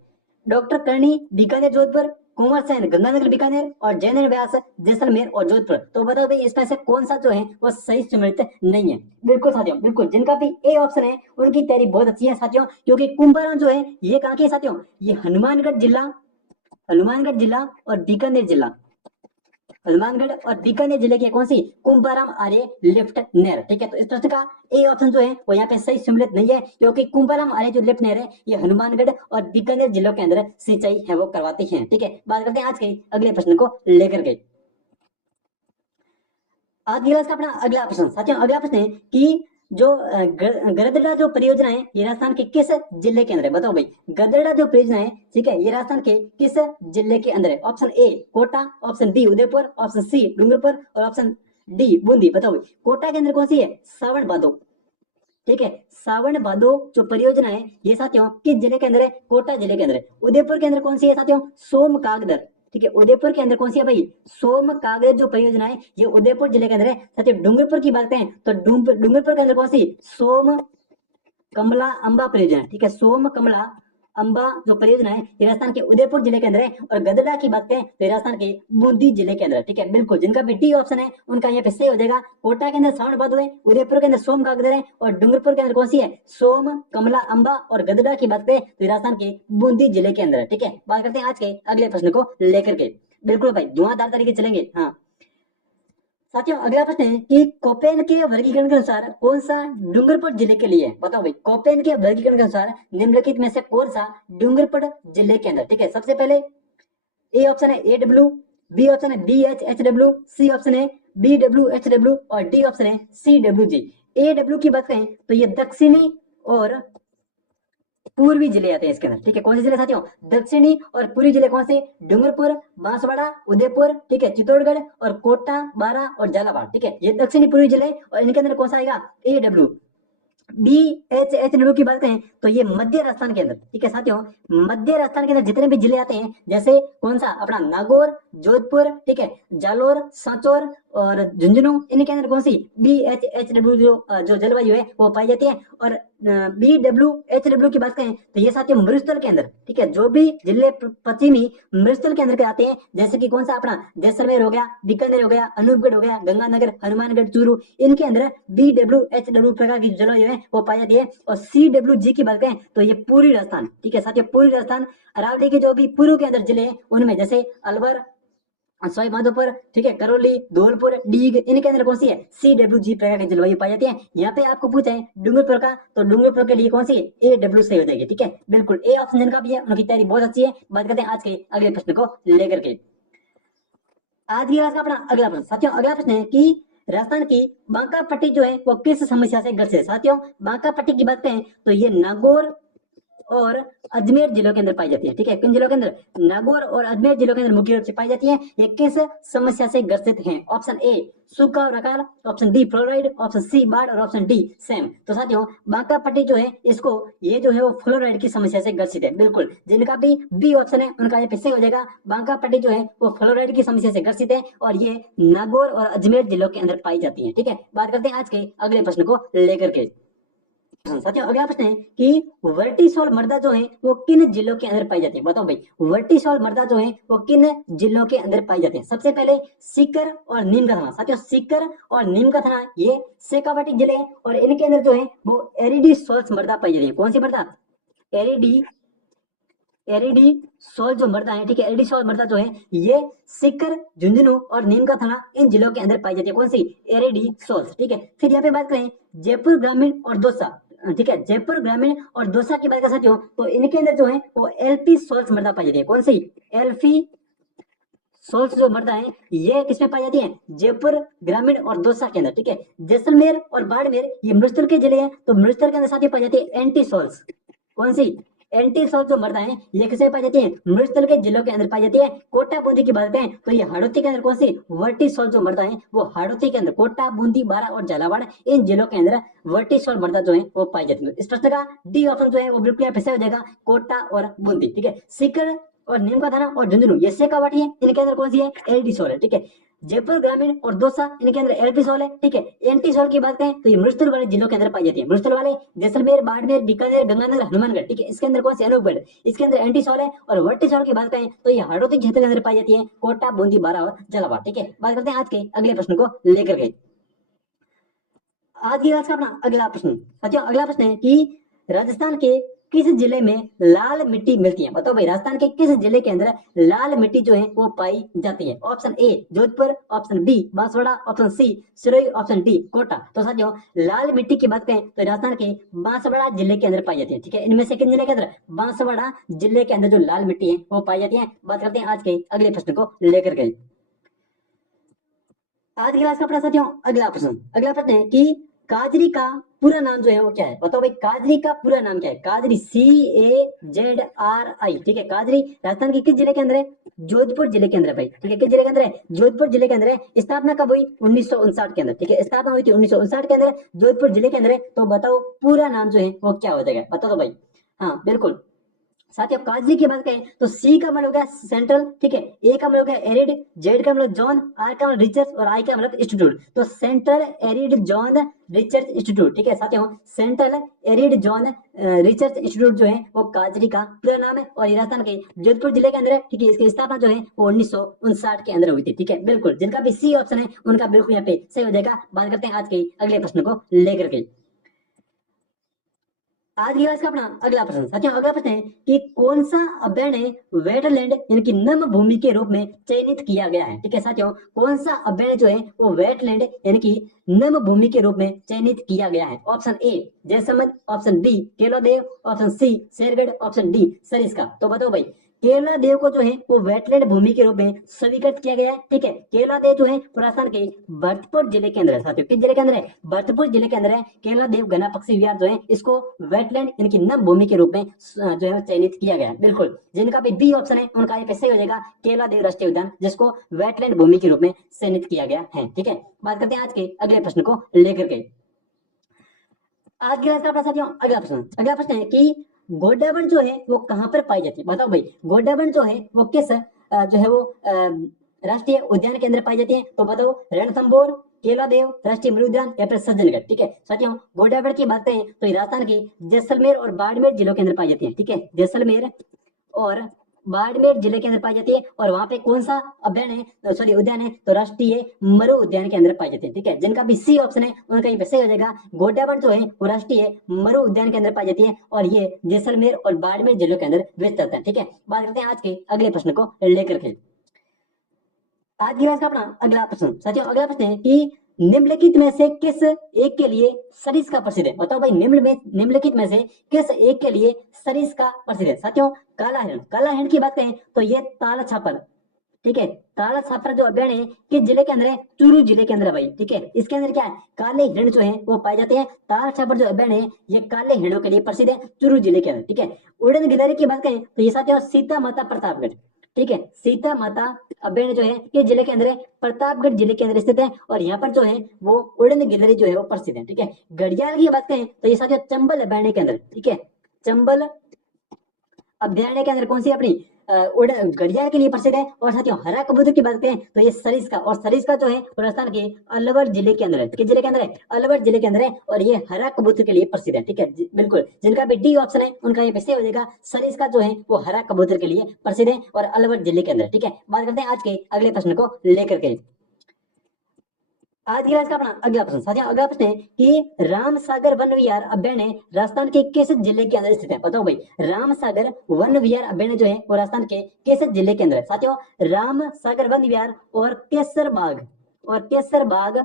डॉक्टर करणी बीकानेर जोधपुर, कुंवर सेन गंगानगर बीकानेर और जैनेन्द्र व्यास जैसलमेर और जोधपुर। तो बताओ भाई इसमें से कौन सा जो है वो सही सम्मिलित नहीं है। बिल्कुल साथियों, बिल्कुल जिनका भी ए ऑप्शन है उनकी तैयारी बहुत अच्छी है साथियों, क्योंकि कुंभाराम जो है ये कहाँ के है साथियों, ये हनुमानगढ़ जिला और बीकानेर जिला, हनुमानगढ़ और बीकानेर जिले की कौन सी, कुंभाराम आर्य लिफ्ट नहर, ठीक है। तो इस प्रश्न का ए ऑप्शन जो है वो यहाँ पे सही सम्मिलित नहीं है, क्योंकि कुंभाराम आर्य जो लिफ्ट नहर है ये हनुमानगढ़ और बीकानेर जिलों के अंदर सिंचाई है वो करवाती है, ठीक है। बात करते हैं आज के अगले प्रश्न को लेकर के। आज की क्लास का अपना अगला प्रश्न साथियों, अगला प्रश्न है कि जो गरदड़ा जो परियोजना है ये राजस्थान के किस जिले के अंदर है। बताओ भाई, गरदड़ा जो परियोजना है, ठीक है, ये राजस्थान के किस जिले के अंदर है। Option A Kota, option B Udaipur, option C Dungarpur और ऑप्शन डी बूंदी। बताओ भाई कोटा के अंदर कौन सी है, सावन भादो, ठीक है। सावन भादो जो परियोजना है ये साथियों किस जिले के अंदर है, कोटा जिले के अंदर है। उदयपुर के अंदर कौन सी है साथियों, सोम कागदर, ठीक है। उदयपुर के अंदर कौन सी है भाई, सोम कागज जो परियोजना है ये उदयपुर जिले के अंदर है। साथियों डूंगरपुर की बात करें तो डूंगरपुर के अंदर कौन सी, सोम कमला अंबा परियोजना, ठीक है। सोम कमला अंबा जो परियोजना है ये राजस्थान के उदयपुर जिले के अंदर है। और गदड़ा की बात करें तो राजस्थान के बूंदी जिले के अंदर, ठीक है। बिल्कुल जिनका भी डी ऑप्शन है उनका यहाँ पे सही हो जाएगा। कोटा के अंदर श्रावण भादो है, उदयपुर के अंदर सोम कागदर है और डूंगरपुर के अंदर कौन सी है, सोम कमला अंबा। और गदड़ा की बात करें तो राजस्थान के बूंदी जिले के अंदर, ठीक है। बात करते हैं आज के अगले प्रश्न को लेकर के। बिल्कुल भाई धुआंधार तरीके चलेंगे। हाँ साथियों, अगला प्रश्न है कि कोपेन के वर्गीकरण के अनुसार कौन सा डूंगरपुर जिले के लिए है। बताओ भाई कोपेन के वर्गीकरण के अनुसार निम्नलिखित में से कौन सा डूंगरपुर जिले के अंदर, ठीक है। सबसे पहले ए ऑप्शन है AW, बी ऑप्शन है BHHW, सी ऑप्शन है BWHW और डी ऑप्शन है CWG। AW की बात करें तो ये दक्षिणी और पूर्वी जिले आते हैं इसके अंदर, ठीक है। कौन से जिले साथियों, दक्षिणी और पूर्वी जिले कौन से, डूंगरपुर, बांसवाड़ा, उदयपुर, ठीक है, चित्तौड़गढ़ और कोटा, बारा और झालावाड़, ठीक है। ये दक्षिणी पूर्वी जिले और इनके अंदर कौन सा आएगा, AW। BHHW की बात करें तो ये मध्य राजस्थान के अंदर, ठीक है साथियों, मध्य राजस्थान के अंदर जितने भी जिले आते हैं जैसे कौन सा अपना नागौर, जोधपुर, ठीक है, जालोर, सांचौर और झुंझुनू, इनके अंदर कौन सी BHHW जो जलवायु है वो पाई जाती है। और BWHW की बात करें तो ये साथियों मरुस्थल के अंदर, ठीक है, जो भी जिले पश्चिमी मरुस्थल के अंदर के आते हैं जैसे कि कौन सा अपना जैसलमेर हो गया, बीकानेर हो गया, अनूपगढ़ हो गया, गंगानगर, हनुमानगढ़, चूरू, इनके अंदर BWHW प्रकार की जलवायु है वो पाई जाती है। और CWG की बात करें तो ये पूरी राजस्थान, ठीक है साथियों, पूरी राजस्थान अरावली के जो भी पूर्व के अंदर जिले हैं उनमें जैसे अलवर, सवाई माधोपुर, ठीक है, करौली, धौलपुर, डीग, इनके अंदर कौन सी है, CWG प्रकार की जलवायु पाई जाती है। यहाँ पे आपको पूछा है डूंगरपुर का तो डूंगरपुर के लिए कौन सी है, AW सही हो जाएगी, ठीक है। बिल्कुल ए ऑप्शन जिनका भी है उनकी तैयारी बहुत अच्छी है। बात करते हैं आज के अगले प्रश्न को लेकर के। आज की क्लास का अपना अगला प्रश्न साथियों, अगला प्रश्न है कि राजस्थान की बांका पट्टी जो है वो किस समस्या से ग्रसित है। साथियों बांका पट्टी की बात करें तो ये नागौर और अजमेर जिलों के अंदर पाई जाती है, ठीक है। किन जिलों के अंदर, नागौर और अजमेर जिलों के अंदर मुख्य रूप से पाई जाती है। ये किस समस्या से ग्रसित हैं। ऑप्शन ए सूखा और अकाल, ऑप्शन बी फ्लोराइड, ऑप्शन सी बाढ़ और ऑप्शन डी सेम। तो साथियों बांका पट्टी जो है इसको ये जो है वो फ्लोराइड की समस्या से ग्रसित है। बिल्कुल जिनका भी बी ऑप्शन है उनका ये फिर हो जाएगा। बांका पट्टी जो है वो फ्लोराइड की समस्या से ग्रसित है और ये नागौर और अजमेर जिलों के अंदर पाई जाती है, ठीक है। बात करते हैं आज के अगले प्रश्न को लेकर के। साथियों अगला प्रश्न है कि वर्टिसोल मृदा जो है वो किन जिलों के अंदर पाई जाती है। बताओ भाई वर्टिसोल मृदा जो है वो किन जिलों के अंदर पाई जाती है। सबसे पहले सीकर और नीम का थाना। साथियों सीकर और नीम का थाना ये शेखावाटी जिले और इनके अंदर जो है वो एरिडीसोल मृदा पाई जाती है। कौन सी मृदा, एरिडीसोल जो मृदा है, ठीक है, एरिडीसोल मृदा जो है ये सीकर, झुंझुनू और नीम का थाना इन जिलों के अंदर पाई जाती है। कौन सी, एरिडीसोल, ठीक है। फिर यहाँ पे बात करें जयपुर ग्रामीण और दौसा, ठीक है, जयपुर ग्रामीण और दौसा की बात कर साथियों, तो इनके अंदर जो है वो एलपी सोल्स मृदा पाई जाती है। कौन सी? एल्फी सोल्स जो मृदा है ये किसमें पाई जाती है? जयपुर ग्रामीण और दौसा के अंदर। ठीक है, जैसलमेर और बाड़मेर ये मृतल के जिले हैं, तो मृतल के अंदर साथियों पाई जाती है एंटी सोल्स। कौन सी? एंटी सोल्स जो मृदा है ये किसे पाई जाती है? मृतल के जिलों के अंदर पाई जाती है। कोटा बूंदी की बात करें तो ये हाड़ौती के अंदर कौन सी वर्टी सोल जो मृदा है वो हाड़ौती के अंदर, कोटा, बूंदी, बारा और झालावाड़ इन जिलों के अंदर वर्टी सोल मृदा जो है वो पाई जाती है। इस प्रश्न का डी ऑप्शन जो है वो बिल्कुल यहाँ पे सही हो जाएगा, कोटा और बूंदी। ठीक है, सीकर और नीम का दाना और झुंझुनू ये शेखावाटी है, इनके अंदर कौन सी है? एलडी सोल है। ठीक है, जयपुर ग्रामीण और दौसा इनके अंदर एलपी सोल है। ठीक है, एंटी सोल की बात करें तो ये मृतल वाले जिलों के अंदर पाई जाती है। मृतल वाले जैसलमेर, बाड़मेर, बीकानेर, गंगानगर, हनुमानगढ़। ठीक है, इसके अंदर कौन सी? अनूपगढ़, इसके अंदर एंटी सोल है। और वर्टी सोल की बात करें तो ये हाड़ौती क्षेत्र के अंदर पाई जाती है, कोटा, बूंदी, बारा और झालावाड़। ठीक है, बात करते हैं आज के अगले प्रश्न को लेकर के। आज की क्लास का अपना अगला प्रश्न साथियों, अगला प्रश्न है कि राजस्थान के किस जिले में लाल मिट्टी मिलती है? बताओ भाई, राजस्थान के किस जिले के अंदर लाल मिट्टी जो है वो पाई जाती है? Option A Jodhpur, option B Banswara, option C Sirohi, option D Kota. तो साथियों लाल मिट्टी की बात करें तो राजस्थान के बांसवाड़ा जिले के अंदर पाई जाती है। ठीक है, इनमें से किन जिले के अंदर? बांसवाड़ा जिले के अंदर जो लाल मिट्टी है वो पाई जाती है। बात करते हैं आज के अगले प्रश्न को लेकर के। आज की क्लास का अपना साथियों अगला प्रश्न है कि काजरी का पूरा नाम जो है वो क्या है? बताओ भाई, काजरी का पूरा नाम क्या है? काजरी, CAZRI। ठीक है, काजरी राजस्थान के किस जिले के अंदर है? जोधपुर जिले के अंदर है भाई। ठीक है, किस जिले के अंदर है? जोधपुर जिले के अंदर है। स्थापना कब हुई? 1959 के अंदर। ठीक है, स्थापना हुई थी 1959 के अंदर, जोधपुर जिले के अंदर है। तो बताओ पूरा नाम जो है वो क्या हो जाएगा? बता दो भाई। हाँ बिल्कुल साथियों, काजरी की बात करें तो सी का मतलब हो गया सेंट्रल। ठीक है, ए का मतलब हो गया एरिड, जेड का मतलब जॉन, आर का मतलब रिसर्च और आई का मतलब इंस्टीट्यूट। तो central arid John research institute. ठीक है साथियों, central arid John research institute जो है वो काजरी का पूरा नाम है और ये राजस्थान के जोधपुर जिले के अंदर है। ठीक है, इसकी स्थापना जो है वो 1959 के अंदर हुई थी। ठीक है, बिल्कुल जिनका भी सी ऑप्शन है उनका बिल्कुल यहाँ पे सही हो जाएगा। बात करते हैं आज के अगले प्रश्न को लेकर के। आज की क्लास का अपना अगला प्रश्न साथियों, अगला प्रश्न है कि कौन सा अभयारण्य वेटलैंड यानी कि नम भूमि के रूप में चयनित किया गया है? ठीक है साथियों, कौन सा अभयारण्य जो है वो वेटलैंड यानी कि नम भूमि के रूप में चयनित किया गया है? Option A Jaisamand, option B Keladev, option C Shergarh, option D Sariska. तो बताओ भाई, केलादेव को जो है वो वेटलैंड भूमि के रूप में स्वीकृत किया गया है। ठीक है, केलादेव जो है राजस्थान के भरतपुर जिले के अंदर है। साथियों किस जिले के अंदर है? भरतपुर जिले के अंदर है। केलादेव घना पक्षी विहार जो है इसको वेटलैंड यानी कि नम भूमि के रूप में जो है चयनित किया गया है। बिल्कुल जिनका भी बी ऑप्शन है उनका ये सही हो जाएगा, केलादेव राष्ट्रीय उद्यान जिसको वेटलैंड भूमि के रूप में चयनित किया गया है। ठीक है, बात करते हैं आज के अगले प्रश्न को लेकर के। आज की क्लास का अपना साथियों अगला प्रश्न है कि गोडावण जो है वो कहाँ पर पाई जाती है? बताओ भाई, गोडावण जो है वो किस जो है वो राष्ट्रीय उद्यान के अंदर पाई जाती है? तो बताओ, रणथंभौर, केलादेव राष्ट्रीय मृग उद्यान या फिर सज्जनगढ़। ठीक है साथियों, गोडावण की बात करें तो ये राजस्थान के जैसलमेर और बाड़मेर जिलों के अंदर पाई जाती है। ठीक है, जैसलमेर और बाड़मेर जिले के अंदर पाई जाती है। और वहां पे कौन सा उद्यान है? तो राष्ट्रीय मरु उद्यान के अंदर पाई जाती है। ठीक है, जिनका भी सी ऑप्शन है उनका ये सही हो जाएगा, गोडावण जो है वो राष्ट्रीय मरु उद्यान के अंदर पाई जाती है और ये जैसलमेर और बाड़मेर जिलों के अंदर विस्तृत है। ठीक है, बात करते हैं आज के अगले प्रश्न को लेकर के। आज की क्लास का अपना अगला प्रश्न साथियों, अगला प्रश्न है कि निम्नलिखित में से किस एक के लिए सरिस्का प्रसिद्ध है? बताओ भाई, निम्नलिखित में से किस एक के लिए सरिस्का प्रसिद्ध है? साथियों काला हिरण की बात करें तो ये ताल छापर। ठीक है, ताल छापर जो अभयारण्य है किस जिले के अंदर है? चूरू जिले के अंदर है भाई। ठीक है, इसके अंदर क्या है? काले हिरण जो है वो पाए जाते हैं। ताल छापर जो अभयारण्य है ये काले हिरणों के लिए प्रसिद्ध है चूरू जिले के अंदर। ठीक है, उड़न गिलहरी की बात करें तो ये साथियों सीता माता प्रतापगढ़। ठीक है, सीता माता अभयारण्य जो है किस जिले के अंदर है? प्रतापगढ़ जिले के अंदर स्थित है और यहाँ पर जो है वो उड़न गिलहरी जो है वो प्रसिद्ध है। ठीक है, घड़ियाल की बात करें तो ये साथियों चंबल अभयारण्य के अंदर। ठीक है, चंबल अभयारण्य के अंदर कौन सी अपनी घड़ियाल के लिए प्रसिद्ध है। और साथियों हरा कबूतर की बात करें तो ये सरिस्का, और सरिस्का जो है राजस्थान के अलवर जिले के अंदर है। किस जिले के अंदर है? अलवर जिले के अंदर है और ये हरा कबूतर के लिए प्रसिद्ध है। ठीक है, बिल्कुल जिनका भी डी ऑप्शन है उनका ये सही हो जाएगा, सरिस्का जो है वो हरा कबूतर के लिए प्रसिद्ध है और अलवर जिले के अंदर। ठीक है, बात करते हैं आज के अगले प्रश्न को लेकर के। आज की क्लास का अपना अगला प्रश्न साथियों, अगला प्रश्न है कि राम सागर वन विहार अभयारण्य राजस्थान के किस जिले के अंदर स्थित है? बताओ भाई, राम सागर वन विहार अभयारण्य जो है वो राजस्थान के किस जिले के अंदर है? साथियों राम सागर वन विहार और केसर बाग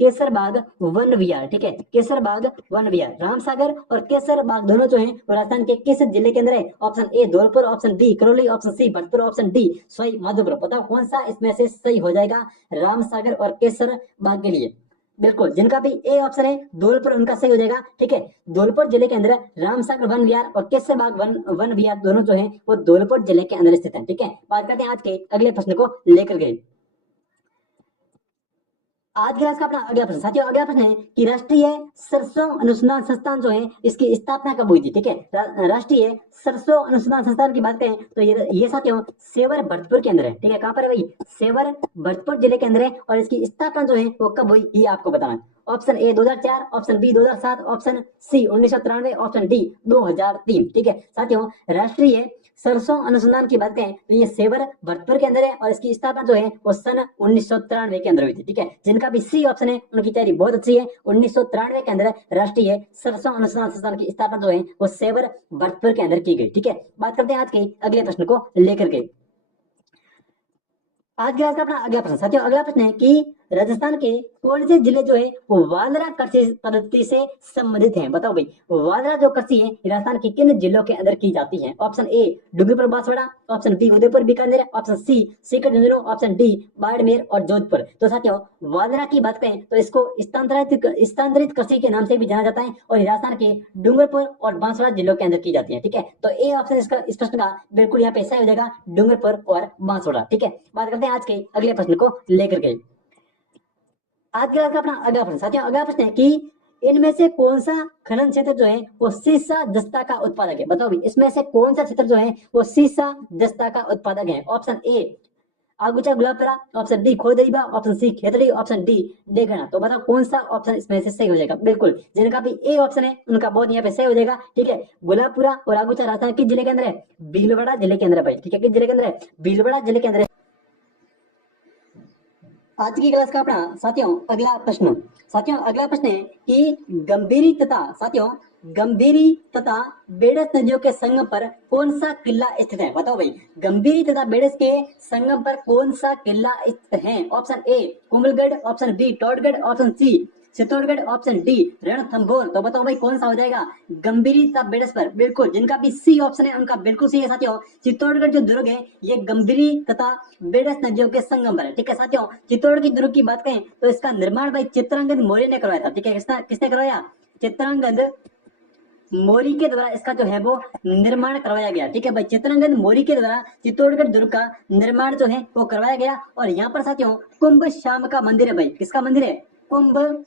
केसरबाग वन विहार, ठीक है, केसरबाग वन विहार। रामसागर और केसरबाग दोनों जो है वो राजस्थान के किस जिले के अंदर है? Option A Dholpur, option B Karauli, option C Bharatpur, option D Sawai Madhopur. बताओ कौन सा इसमें से सही हो जाएगा रामसागर और केसरबाग के लिए? बिल्कुल, जिनका भी ए ऑप्शन है धौलपुर उनका सही हो जाएगा, ठीक है। धौलपुर जिले के अंदर रामसागर वन विहार और केसरबाग वन विहार दोनों जो है वो धौलपुर जिले के अंदर स्थित है, ठीक है। बात करते हैं आज के अगले प्रश्न को लेकर के। आज के क्लास का अपना अगला प्रश्न, साथियों अगला प्रश्न है कि राष्ट्रीय सरसों अनुसंधान संस्थान जो है इसकी स्थापना कब हुई थी? ठीक है, राष्ट्रीय सरसों अनुसंधान संस्थान की बात करें तो ये साथियों सेवर भरतपुर के अंदर है, ठीक है। कहां पर है भाई? सेवर भरतपुर जिले के अंदर है और इसकी स्थापना जो है वो कब हुई ये आपको बताना है। Option A 2004, option B 2007, option C 1993, option D 2003, ठीक है। साथियों राष्ट्रीय सरसों अनुसंधान की बात करें तो ये सेवर भरतपुर के अंदर है और इसकी स्थापना जो है वो सन 1993 के अंदर हुई थी, ठीक है। जिनका भी सी ऑप्शन है उनकी तैयारी बहुत अच्छी है। 1993 के अंदर राष्ट्रीय सरसों अनुसंधान संस्थान की स्थापना जो है वो सेवर भरतपुर के अंदर की गई, ठीक है। बात करते हैं आज के अगले प्रश्न को लेकर के। आज के का अपना अगला प्रश्न, साथियों अगला प्रश्न है कि राजस्थान के कौन से जिले जो है वो वालरा कृषि पद्धति से संबंधित हैं? बताओ भाई वालरा जो कृषि है राजस्थान के किन जिलों के अंदर की जाती है? Option A Dungarpur Banswara, option B Udaipur Bikaner, option C Sikar Jhunjhunu, option D Barmer और जोधपुर। तो साथियों वालरा की बात करें तो इसको स्थानांतरित कृषि के नाम से भी जाना जाता है और राजस्थान के डूंगरपुर और बांसवाड़ा जिलों के अंदर की जाती है, ठीक है। तो ए ऑप्शन इसका इस प्रश्न का बिल्कुल यहाँ पे सही हो जाएगा, डूंगरपुर और बांसवाड़ा, ठीक है। बात करते हैं आज के अगले प्रश्न को लेकर के। आज के अपना अगला प्रश्न, साथियों अगला प्रश्न है कि इनमें से कौन सा खनन क्षेत्र जो है वो सीसा जस्ता का उत्पादक है? बताओ भाई इसमें से कौन सा क्षेत्र जो है वो सीसा जस्ता का उत्पादक है? Option A Agucha Gulabtara, option B Khodariba, option C Khetri, option D Degana. तो बताओ कौन सा ऑप्शन इसमें से सही हो जाएगा? बिल्कुल, जिनका भी ए ऑप्शन है उनका बहुत यहाँ पे सही हो जाएगा, ठीक है। गुलाबपुरा और आगुचा राजस्थान किस जिले के अंदर है? भीलवाड़ा जिले के अंदर है भाई, ठीक है। किस जिले के अंदर है? भीलवाड़ा जिले के अंदर है। आज की क्लास का अपना साथियों अगला प्रश्न, साथियों अगला प्रश्न है कि गंभीरी तथा बेड़स नदियों के संगम पर कौन सा किला स्थित है? बताओ भाई गंभीरी तथा बेड़स के संगम पर कौन सा किला स्थित है? Option A Kumbhalgarh, option B Todgarh, option C Chittorgarh, option D Ranthambore. तो बताओ भाई कौन सा हो जाएगा गंभीरी तथा बेड़स पर? बिल्कुल, जिनका भी सी ऑप्शन है उनका बिल्कुल सही है साथियों। चित्तौड़गढ़ जो दुर्ग है ये गंभीरी तथा बेड़स नदियों के संगम पर है, ठीक है। साथियों चित्तौड़गढ़ की दुर्ग की बात करें तो इसका निर्माण भाई चित्रांगद मौर्य ने करवाया था, ठीक है। किसने करवाया? चित्रांगद मौर्य के द्वारा इसका जो है वो निर्माण करवाया गया, ठीक है भाई। चित्रांगद मौर्य के द्वारा चित्तौड़गढ़ दुर्ग का निर्माण जो है वो करवाया गया और यहाँ पर साथियों कुंभ श्याम का मंदिर है भाई। किसका मंदिर है? कुंभ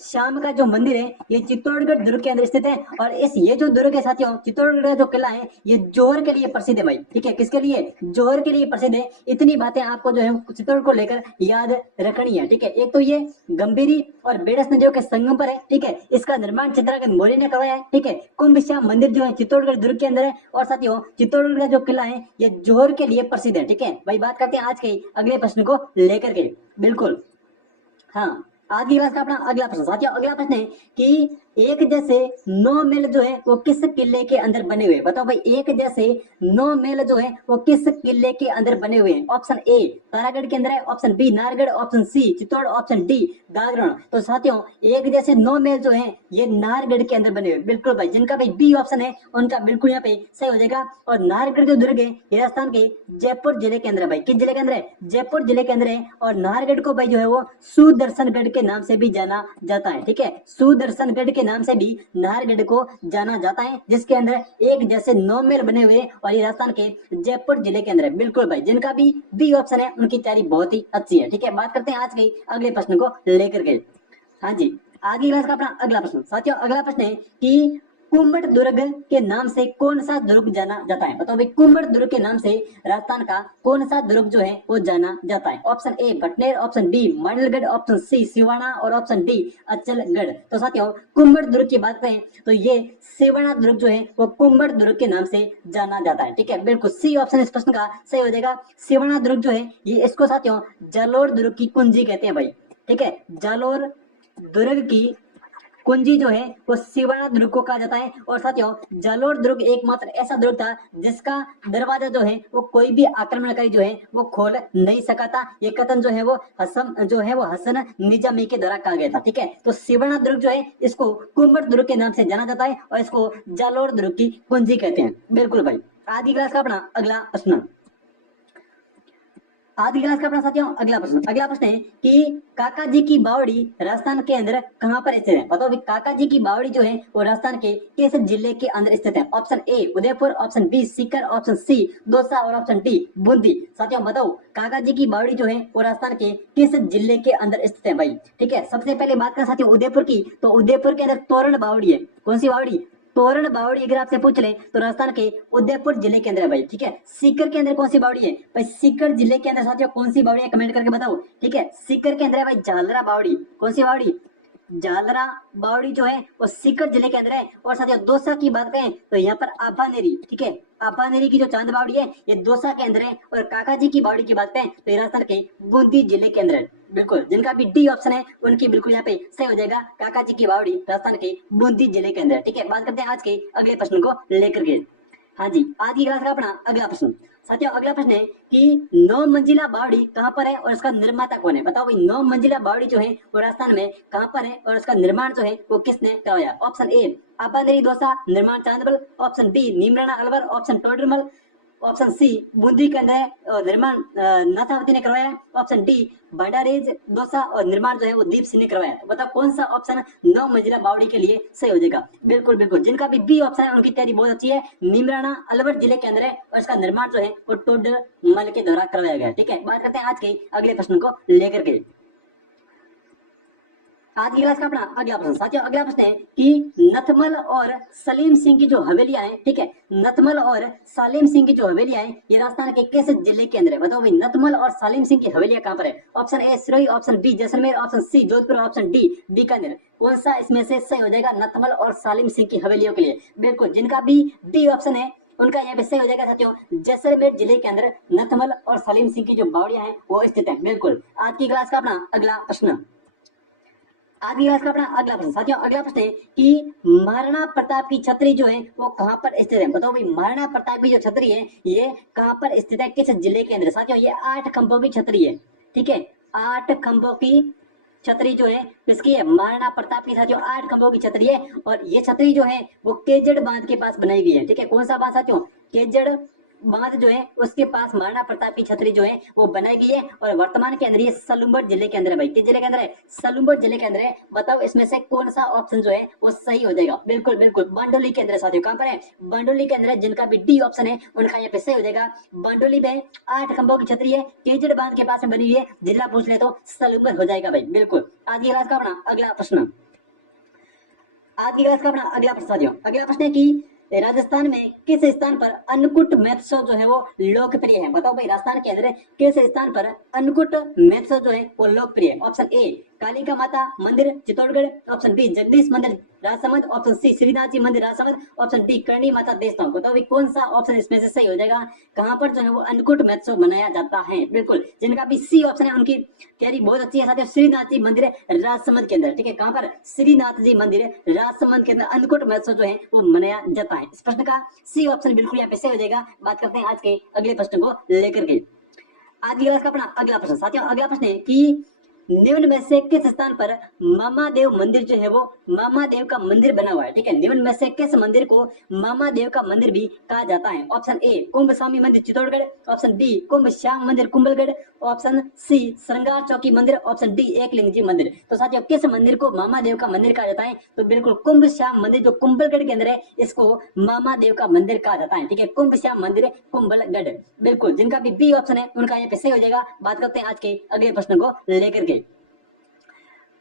श्याम का जो मंदिर है ये चित्तौड़गढ़ दुर्ग के अंदर स्थित है और ये जो दुर्ग है साथियों चित्तौड़गढ़ का जो किला है ये जोहर के लिए प्रसिद्ध है भाई, ठीक है। किसके लिए? जोहर के लिए प्रसिद्ध है। इतनी बातें आपको जो है चित्तौड़गढ़ को लेकर याद रखनी है, ठीक है। एक तो ये गंभीरी और बेड़स नदियों के संगम पर है, ठीक है। इसका निर्माण चित्रांगद मौर्य ने करवाया है, ठीक है। कुंभ श्याम मंदिर जो है चित्तौड़गढ़ दुर्ग के अंदर है और साथियों चित्तौड़गढ़ का जो किला है ये जोहर के लिए प्रसिद्ध है, ठीक है भाई। बात करते हैं आज के अगले प्रश्न को लेकर के। बिल्कुल, हाँ आज की क्लास का अपना अगला प्रश्न, साथियों अगला प्रश्न है कि एक जैसे 9 महल जो है वो किस किले के अंदर बने हुए? बताओ भाई एक जैसे 9 महल जो है वो किस किले के अंदर बने हुए हैं? ऑप्शन ए तारागढ़ के अंदर है, option B Nargarh, option C Chittor, option D Gagron. तो साथियों एक जैसे 9 महल जो है ये नारगढ़ के अंदर बने हुए, बिल्कुल भाई। जिनका भाई बी ऑप्शन है उनका बिल्कुल यहाँ पे सही हो जाएगा। और नारगढ़ जो दुर्ग है ये राजस्थान के जयपुर जिले के अंदर है भाई। किस जिले के अंदर है? जयपुर जिले के अंदर है। और नारगढ़ को भाई जो है वो सुदर्शनगढ़ के नाम से भी जाना जाता है, ठीक है। सुदर्शनगढ़ के नाम से भी नाहरगढ़ को जाना जाता है, जिसके अंदर एक जैसे 9 महल बने हुए और ये राजस्थान के जयपुर जिले के अंदर है। बिल्कुल भाई, जिनका भी बी ऑप्शन है उनकी तैयारी बहुत ही अच्छी है, ठीक है। बात करते हैं आज के अगले प्रश्न को लेकर के। हाँ जी, आगे क्लास का अपना अगला प्रश्न, साथियों अगला प्रश्न है कि कुम्भट दुर्ग के नाम से कौन सा दुर्ग जाना जाता है? बताओ भाई कुम्भट दुर्ग के नाम से राजस्थान का कौन सा दुर्ग जो है वो जाना जाता है? Option A Bhatner, option B Mandalgarh, option C Siwana और ऑप्शन डी अचलगढ़। तो साथियों कुम्भट दुर्ग की बात करें तो ये सिवाना दुर्ग जो है वो कुम्भट दुर्ग के नाम से जाना जाता है, ठीक है। बिल्कुल सी ऑप्शन इस प्रश्न का सही हो जाएगा। सिवाना दुर्ग जो है ये इसको साथियों जालोर दुर्ग की कुंजी कहते हैं भाई, ठीक है। जालोर दुर्ग की कुंजी जो है वो सिवाना दुर्ग को कहा जाता है। और साथियों जालोर दुर्ग एकमात्र ऐसा दुर्ग था जिसका दरवाजा जो है वो कोई भी आक्रमणकारी जो है वो खोल नहीं सका था। ये कथन जो है वो हसन निजामी के द्वारा कहा गया था। ठीक है, तो सिवाना दुर्ग जो है इसको कुम्भट दुर्ग के नाम से जाना जाता है और इसको जालोर दुर्ग की कुंजी कहते हैं। बिल्कुल भाई। आज की क्लास का अपना अगला प्रश्न, आज की क्लास का अपना साथियों अगला प्रश्न है कि काका जी की बावड़ी राजस्थान के अंदर कहां पर स्थित है? बताओ भाई, काका जी की बावड़ी जो है वो राजस्थान के किस जिले के अंदर स्थित है? Option A Udaipur, option B Sikar, option C Dausa और ऑप्शन डी बूंदी। साथियों बताओ काका जी की बावड़ी जो है वो राजस्थान के किस जिले के अंदर स्थित है भाई? ठीक है, सबसे पहले बात करें साथियों उदयपुर की, तो उदयपुर के अंदर तोरण बावड़ी है। कौन सी बावड़ी? तोरण बावड़ी। अगर आपसे पूछ ले तो राजस्थान के उदयपुर जिले के अंदर है भाई। ठीक है, सीकर के अंदर कौन सी बावड़ी है भाई? सीकर जिले के अंदर साथियों कौन सी बावड़ी है कमेंट करके बताओ। ठीक है, सीकर के अंदर है भाई झालरा बावड़ी। कौन सी बावड़ी? झालरा बावड़ी जो है वो सीकर जिले के अंदर है। और साथियों दौसा की बात करें तो यहाँ पर आभानेरी, ठीक है, आभानेरी की जो चांद बावड़ी है ये दौसा के अंदर है। और काका जी की बावड़ी की बात करें तो ये राजस्थान के बूंदी जिले के अंदर है। बिल्कुल, जिनका भी डी ऑप्शन है उनकी बिल्कुल यहाँ पे सही हो जाएगा। काका जी की बावड़ी राजस्थान के बूंदी जिले के अंदर। ठीक है, बात करते हैं आज के अगले प्रश्न को लेकर के। हाँ जी, आज की क्लास का अपना अगला प्रश्न, साथियों अगला प्रश्न है कि 9 मंजिला बावड़ी कहाँ पर है और इसका निर्माता कौन है? बताओ भाई, 9 मंजिला बावड़ी जो है वो राजस्थान में कहाँ पर है और इसका निर्माण जो है वो किसने करवाया? ऑप्शन ए आपानेरी दौसा, निर्माण Chandbal, option B Neemrana Alwar, option Todarmal, option C Bundi के अंदर है और निर्माण नाथावती ने करवाया, ऑप्शन डी भंडारेज दौसा और निर्माण जो है वो दीप सिंह ने करवाया। तो बताओ कौन सा ऑप्शन 9 मंजिला बावड़ी के लिए सही हो जाएगा? बिल्कुल बिल्कुल, जिनका भी बी ऑप्शन है उनकी तैयारी बहुत अच्छी है। नीमराणा अलवर जिले के अंदर है और इसका निर्माण जो है वो टोडरमल के द्वारा करवाया गया। ठीक है, बात करते हैं आज के अगले प्रश्न को लेकर के। आज की क्लास का अपना अगला प्रश्न, साथियों अगला प्रश्न है कि नथमल और सलीम सिंह की जो हवेलियां हैं, ठीक है, नथमल और सलीम सिंह की जो हवेलियां हैं ये राजस्थान के किस जिले के अंदर है? बताओ भाई, नथमल और सलीम सिंह की हवेलियां कहां पर है? Option A Sirohi, option B Jaisalmer, option C Jodhpur, option D Bikaner. कौन सा इसमें से सही हो जाएगा नथमल और सलीम सिंह की हवेलियों के लिए? बिल्कुल, जिनका भी डी ऑप्शन है उनका यहाँ पे सही हो जाएगा साथियों जैसलमेर जिले के अंदर नथमल और सलीम सिंह की जो बावड़ियां हैं वो स्थित है। बिल्कुल, आज की क्लास का अपना अगला प्रश्न, आज की क्लास का अपना अगला प्रश्न, साथियों अगला प्रश्न है कि महाराणा प्रताप की छतरी जो है वो कहां पर स्थित है? बताओ भाई, महाराणा प्रताप की जो छतरी है ये कहां पर स्थित है, किस जिले के अंदर? साथियों ये 8 खंभों की छतरी है। ठीक है, 8 खंभों की छतरी जो है किसकी है? महाराणा प्रताप की। साथियों 8 खंभों की छतरी है और ये छतरी जो है वो केजड़ बांध के पास बनाई गई है। ठीक है, कौन सा बांध साथियों? केजड़ बांध जो है उसके पास महाराणा प्रताप की छतरी जो है वो बनाई गई है और वर्तमान के अंदर ये सलूम्बर जिले के अंदर है भाई। किस जिले के अंदर है? सलूम्बर जिले के अंदर है। बताओ इसमें से कौन सा ऑप्शन जो है वो सही हो जाएगा? बिल्कुल बिल्कुल, बांडोली के अंदर साथियों। कहां पर है? बांडोली के अंदर है। जिनका भी डी ऑप्शन है उनका यहाँ पे सही हो जाएगा। बांडोली में 8 खंभों की छतरी है, केजड़ बांध के पास में बनी हुई है। जिला पूछ ले तो सलूम्बर हो जाएगा भाई। बिल्कुल, आज की क्लास का अपना अगला प्रश्न, आज की क्लास का अपना अगला प्रश्न साथियों अगला प्रश्न है कि राजस्थान में किस स्थान पर अन्नकूट महोत्सव जो है वो लोकप्रिय है? बताओ भाई, राजस्थान के अंदर किस स्थान पर अन्नकूट महोत्सव जो है वो लोकप्रिय है? ऑप्शन ए कालिका माता मंदिर चित्तौड़गढ़, ऑप्शन बी जगदीश मंदिर राजसमंद, ऑप्शन सी श्रीनाथ जी मंदिर राजसमंद, ऑप्शन डी करणी माता देवस्थान। बताओ भाई कौन सा ऑप्शन इसमें से सही हो जाएगा? कहां पर जो है वो अन्नकूट महोत्सव मनाया जाता है? बिल्कुल, जिनका भी सी ऑप्शन है उनकी तैयारी बहुत अच्छी है साथियों। श्रीनाथ जी मंदिर राजसमंद के अंदर। ठीक है, कहां पर? श्रीनाथ जी मंदिर राजसमंद के अंदर अन्नकूट महोत्सव जो है वो मनाया जाता है। इस प्रश्न का सी ऑप्शन बिल्कुल यहाँ पे सही हो जाएगा। बात करते हैं आज के अगले प्रश्न को लेकर के। आज की क्लास का अपना अगला प्रश्न, साथियों अगला प्रश्न है कि निम्न में से किस स्थान पर मामादेव मंदिर जो है वो मामादेव का मंदिर बना हुआ है? ठीक है, निम्न में से किस मंदिर को मामादेव का मंदिर भी कहा जाता है? ऑप्शन ए कुंभ स्वामी मंदिर चित्तौड़गढ़, ऑप्शन बी कुंभ श्याम मंदिर कुंभलगढ़, ऑप्शन सी श्रृंगार चौकी मंदिर, ऑप्शन डी एकलिंग जी मंदिर। तो साथियों किस मंदिर को मामादेव का मंदिर कहा जाता है? तो बिल्कुल कुंभ श्याम मंदिर जो कुंभलगढ़ के अंदर है इसको मामादेव का मंदिर कहा जाता है। ठीक है, कुंभ श्याम मंदिर कुंभलगढ़। बिल्कुल, जिनका भी बी ऑप्शन है उनका यहाँ पे सही हो जाएगा। बात करते हैं आज के अगले प्रश्न को लेकर के।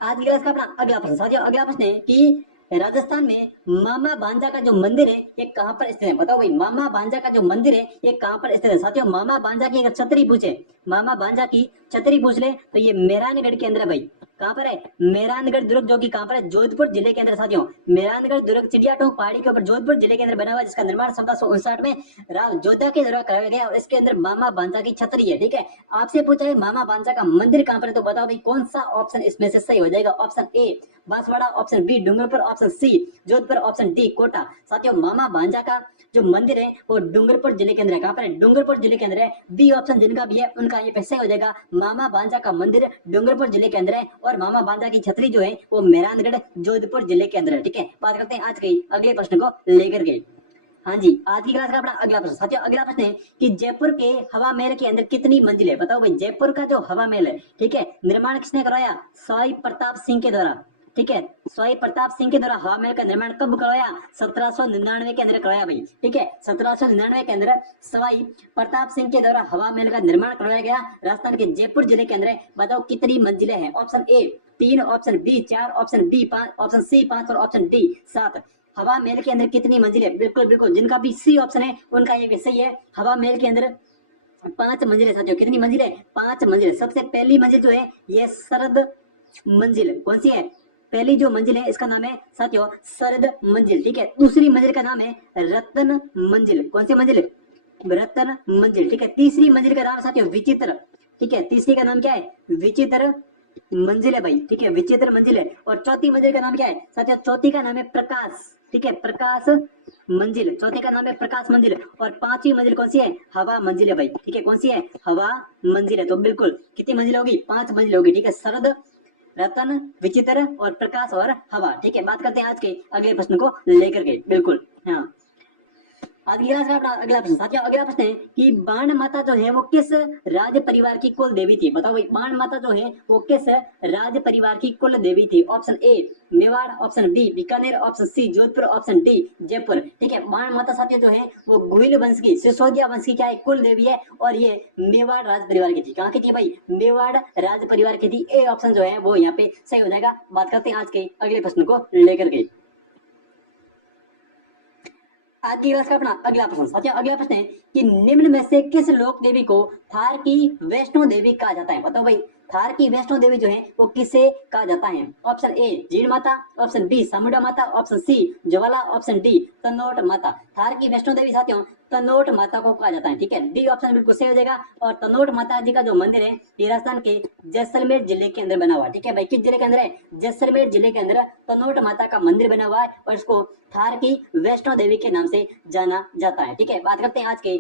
आज की क्लास का अपना अगला प्रश्न, साथियों अगला प्रश्न है कि राजस्थान में मामा भांजा का जो मंदिर है ये कहां पर स्थित है? बताओ भाई, मामा भांजा का जो मंदिर है ये कहां पर स्थित है? साथियों मामा भांजा की अगर छतरी पूछे, मामा भांजा की छतरी पूछ ले तो ये मेहरानगढ़ के अंदर है भाई। कहाँ पर है? मेहरानगढ़ दुर्ग, जो कि कहाँ पर है? जोधपुर जिले के अंदर साथियों। मेहरानगढ़ दुर्ग चिड़िया टोंक पहाड़ी के ऊपर जोधपुर जिले के अंदर बना हुआ है, जिसका निर्माण 1759 में राव जोधा के द्वारा कराया गया और इसके अंदर मामा भांजा की छतरी है। ठीक है, आपसे पूछा है मामा भांजा का मंदिर कहाँ पर है, तो बताओ भाई कौन सा ऑप्शन इसमें से सही हो जाएगा? Option A Banswara, option B Dungarpur, option C Jodhpur, option D Kota. साथियों मामा भांजा का जो मंदिर है वो डूंगरपुर जिले के अंदर है। कहाँ पर है? डूंगरपुर जिले के अंदर है। बी ऑप्शन जिनका भी है उनका ये सही हो जाएगा। मामा भांजा का मंदिर डूंगरपुर जिले के अंदर है और मामा भांजा की छतरी जो है वो मेहरानगढ़ जोधपुर जिले के अंदर है। ठीक है, बात करते हैं आज के अगले प्रश्न को लेकर के। हाँ जी, आज की क्लास का अपना अगला प्रश्न साथियों, अगला प्रश्न है कि जयपुर के हवा महल के अंदर कितनी मंजिल है? बताओ भाई, जयपुर का जो हवा महल है, ठीक है, निर्माण किसने करवाया? सवाई प्रताप सिंह के द्वारा। ठीक है, सवाई प्रताप सिंह के द्वारा हवा महल का निर्माण कब करवाया? 1799 के अंदर करवाया भाई। ठीक है, 1799 के अंदर सवाई प्रताप सिंह के द्वारा हवा महल का निर्माण करवाया गया राजस्थान के जयपुर जिले के अंदर। बताओ कितनी मंजिलें हैं? Option A 3, option B 4, option D 5, option C 5 और ऑप्शन डी 7। हवा महल के अंदर कितनी मंजिल है? बिल्कुल बिल्कुल, जिनका भी सी ऑप्शन है उनका ये भी सही है। हवा महल के अंदर 5 मंजिलें साथियों। कितनी मंजिल है? 5 मंजिल। सबसे पहली मंजिल जो है ये सरद मंजिल, कौन सी है? पहली जो मंजिल है इसका नाम है साथियों सरद मंजिल। ठीक है, दूसरी मंजिल का नाम है रतन मंजिल। कौन सी मंजिल? रतन मंजिल। ठीक है, तीसरी मंजिल का नाम साथियों विचित्र। ठीक है, तीसरी का नाम क्या है? विचित्र मंजिल है भाई। ठीक है, विचित्र मंजिल है। और चौथी मंजिल का नाम क्या है साथियों? चौथी का नाम है प्रकाश। ठीक है, प्रकाश मंजिल। चौथी का नाम है प्रकाश मंजिल। और पांचवी मंजिल कौन सी है? हवा मंजिल है भाई। ठीक है, कौन सी है? हवा मंजिल है। तो बिल्कुल कितनी मंजिल होगी? 5 मंजिल होगी। ठीक है, सरद, रतन, विचित्र और प्रकाश और हवा। ठीक है, बात करते हैं आज के अगले प्रश्न को लेकर के। बिल्कुल हाँ, आज की क्लास का अपना अगला प्रश्न साथियों, अगला प्रश्न है कि बाण माता जो है वो किस राज परिवार की कुल देवी थी? बताओ भाई, बाण माता जो है वो किस राज परिवार की कुल देवी थी? Option A Mewar, option B Bikaner, option C Jodhpur, option D Jaipur. ठीक है, बाण माता साथियों जो है वो गुहिल वंश की, सिसोदिया वंश की क्या है? कुल देवी है और ये मेवाड़ राज परिवार की थी। कहाँ की थी भाई? मेवाड़ राज परिवार की थी। ए ऑप्शन जो है वो यहाँ पे सही हो जाएगा। बात करते हैं आज के अगले प्रश्न को लेकर के। आज की क्लास का अपना अगला प्रश्न साथियों, अगला प्रश्न है कि निम्न में से किस लोक देवी को थार की वैष्णो देवी कहा जाता है? बताओ भाई, थार की वैष्णो देवी जो है वो किसे कहा जाता है? ऑप्शन ए जीण माता, ऑप्शन बी सामुंडा माता, ऑप्शन सी ज्वाला, ऑप्शन डी तनोट माता। थार की वैष्णो देवी साथियों तनोट माता को कहा जाता है। ठीक है, डी ऑप्शन बिल्कुल सही हो जाएगा। और तनोट माता जी का जो मंदिर है ये राजस्थान के जैसलमेर जिले के अंदर बना हुआ है। ठीक है भाई, किस जिले के अंदर है? जैसलमेर जिले के अंदर तनोट माता का मंदिर बना हुआ है और इसको थार की वैष्णो देवी के नाम से जाना जाता है। ठीक है, बात करते हैं आज के